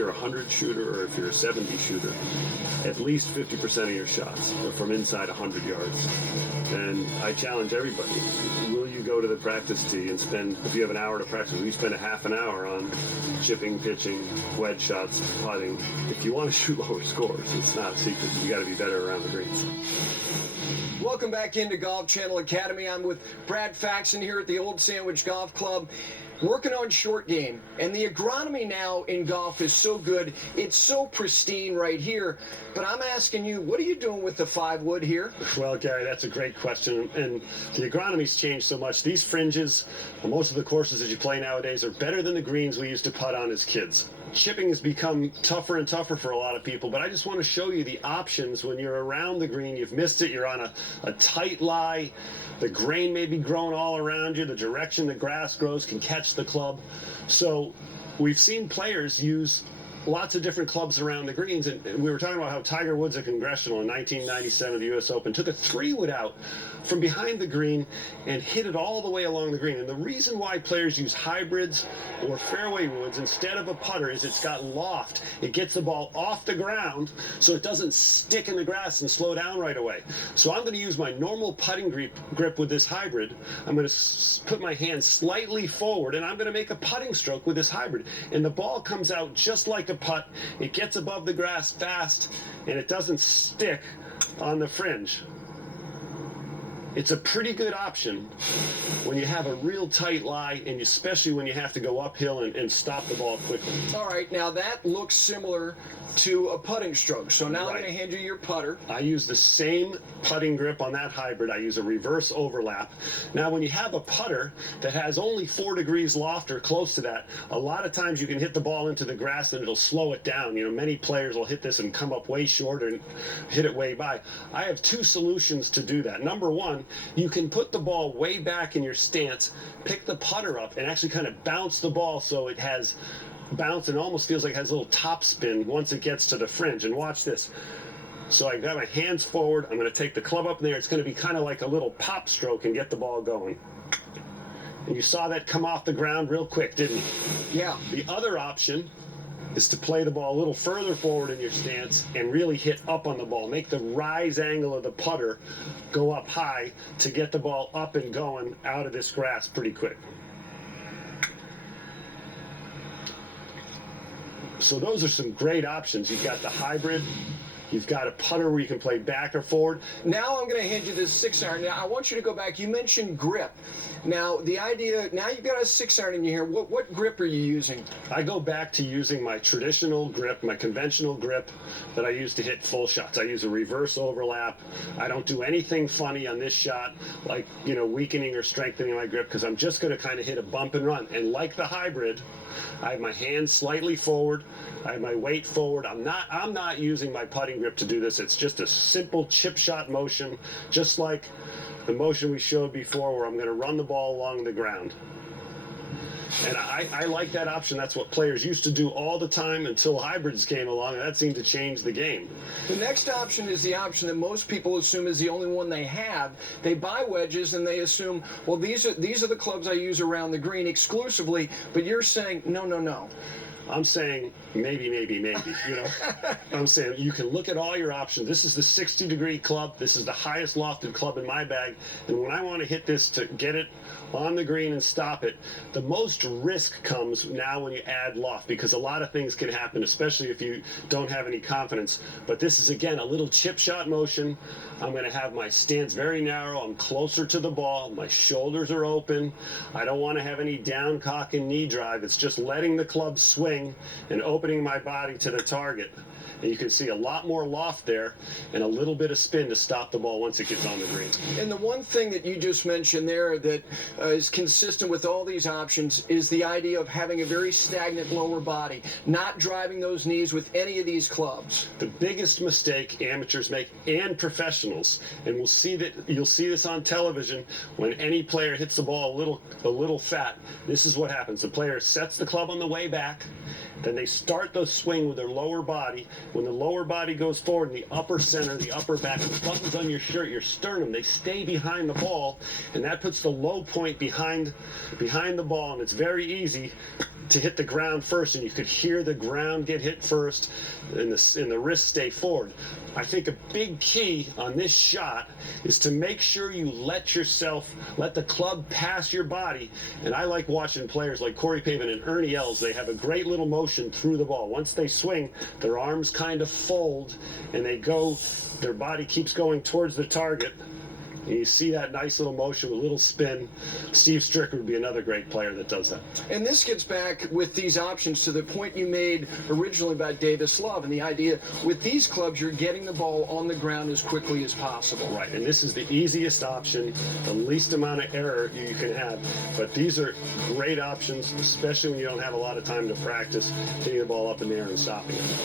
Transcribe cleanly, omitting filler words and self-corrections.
you're a 100 shooter or if you're a 70 shooter, at least 50% of your shots are from inside 100 yards. And I challenge everybody, will you go to the practice tee and spend, if you have an hour to practice, will you spend a half an hour on chipping, pitching, wedge shots, putting? If you want to shoot lower scores, it's not a secret. You got to be better around the greens. Welcome back into Golf Channel Academy. I'm with Brad Faxon here at the Old Sandwich Golf Club, working on short game. And the agronomy now in golf is so good. It's so pristine right here. But I'm asking you, what are you doing with the 5-wood here? Well, Gary, that's a great question. And the agronomy's changed so much. These fringes, most of the courses that you play nowadays, are better than the greens we used to putt on as kids. Chipping has become tougher and tougher for a lot of people, but I just want to show you the options when you're around the green. You've missed it. You're on a tight lie. The grain may be growing all around you. The direction the grass grows can catch the club. So we've seen players use lots of different clubs around the greens, and we were talking about how Tiger Woods at Congressional in 1997 at the U.S. Open took a 3-wood out from behind the green and hit it all the way along the green. And the reason why players use hybrids or fairway woods instead of a putter is it's got loft. It gets the ball off the ground so it doesn't stick in the grass and slow down right away. So I'm going to use my normal putting grip with this hybrid. I'm going to put my hand slightly forward, and I'm going to make a putting stroke with this hybrid. And the ball comes out just like a putt. It gets above the grass fast, and it doesn't stick on the fringe. It's a pretty good option when you have a real tight lie, and especially when you have to go uphill and stop the ball quickly. All right, now that looks similar to a putting stroke. So now Right. I'm going to hand you your putter. I use the same putting grip on that hybrid. I use a reverse overlap. Now, when you have a putter that has only 4 degrees loft or close to that, a lot of times you can hit the ball into the grass and it'll slow it down. You know, many players will hit this and come up way short and hit it way by. I have 2 solutions to do that. Number one, you can put the ball way back in your stance, pick the putter up, and actually kind of bounce the ball so it has bounce and almost feels like it has a little top spin once it gets to the fringe. And watch this. So I got my hands forward. I'm going to take the club up in there. It's going to be kind of like a little pop stroke and get the ball going. And you saw that come off the ground real quick, didn't you? Yeah. The other option is to play the ball a little further forward in your stance and really hit up on the ball. Make the rise angle of the putter go up high to get the ball up and going out of this grass pretty quick. So those are some great options. You've got the hybrid. You've got a putter where you can play back or forward. Now I'm going to hand you this 6-iron. Now I want you to go back. You mentioned grip. Now the idea, now you've got a 6-iron in your hair. What grip are you using? I go back to using my traditional grip, my conventional grip that I use to hit full shots. I use a reverse overlap. I don't do anything funny on this shot, like, you know, weakening or strengthening my grip, because I'm just going to kind of hit a bump and run. And like the hybrid, I have my hands slightly forward. I have my weight forward. I'm not using my putting grip to do this. It's just a simple chip shot motion, just like the motion we showed before, where I'm going to run the ball along the ground. And I like that option. That's what players used to do all the time until hybrids came along, and that seemed to change the game. The next option is the option that most people assume is the only one they have. They buy wedges and they assume, well, these are the clubs I use around the green exclusively, but you're saying, no, no, no. I'm saying maybe, you know. I'm saying you can look at all your options. This is the 60-degree club. This is the highest lofted club in my bag. And when I want to hit this to get it on the green and stop it, the most risk comes now when you add loft, because a lot of things can happen, especially if you don't have any confidence. But this is, again, a little chip shot motion. I'm going to have my stance very narrow. I'm closer to the ball. My shoulders are open. I don't want to have any down cock and knee drive. It's just letting the club swing and opening my body to the target. And you can see a lot more loft there and a little bit of spin to stop the ball once it gets on the green. And the one thing that you just mentioned there that is consistent with all these options is the idea of having a very stagnant lower body, not driving those knees with any of these clubs. The biggest mistake amateurs make, and professionals, and you'll see this on television when any player hits the ball a little fat. This is what happens. The player sets the club on the way back, then they start the swing with their lower body. When the lower body goes forward in the upper center, the upper back, the buttons on your shirt, your sternum, they stay behind the ball, and that puts the low point behind the ball, and it's very easy to hit the ground first, and you could hear the ground get hit first, and the wrist stay forward. I think a big key on this shot is to make sure you let the club pass your body. And I like watching players like Corey Pavin and Ernie Els. They have a great little motion through the ball. Once they swing, their arms kind of fold, and their body keeps going towards the target. And you see that nice little motion with a little spin. Steve Stricker would be another great player that does that. And this gets back with these options to the point you made originally about Davis Love and the idea with these clubs you're getting the ball on the ground as quickly as possible. Right, and this is the easiest option, the least amount of error you can have. But these are great options, especially when you don't have a lot of time to practice hitting the ball up in the air and stopping it.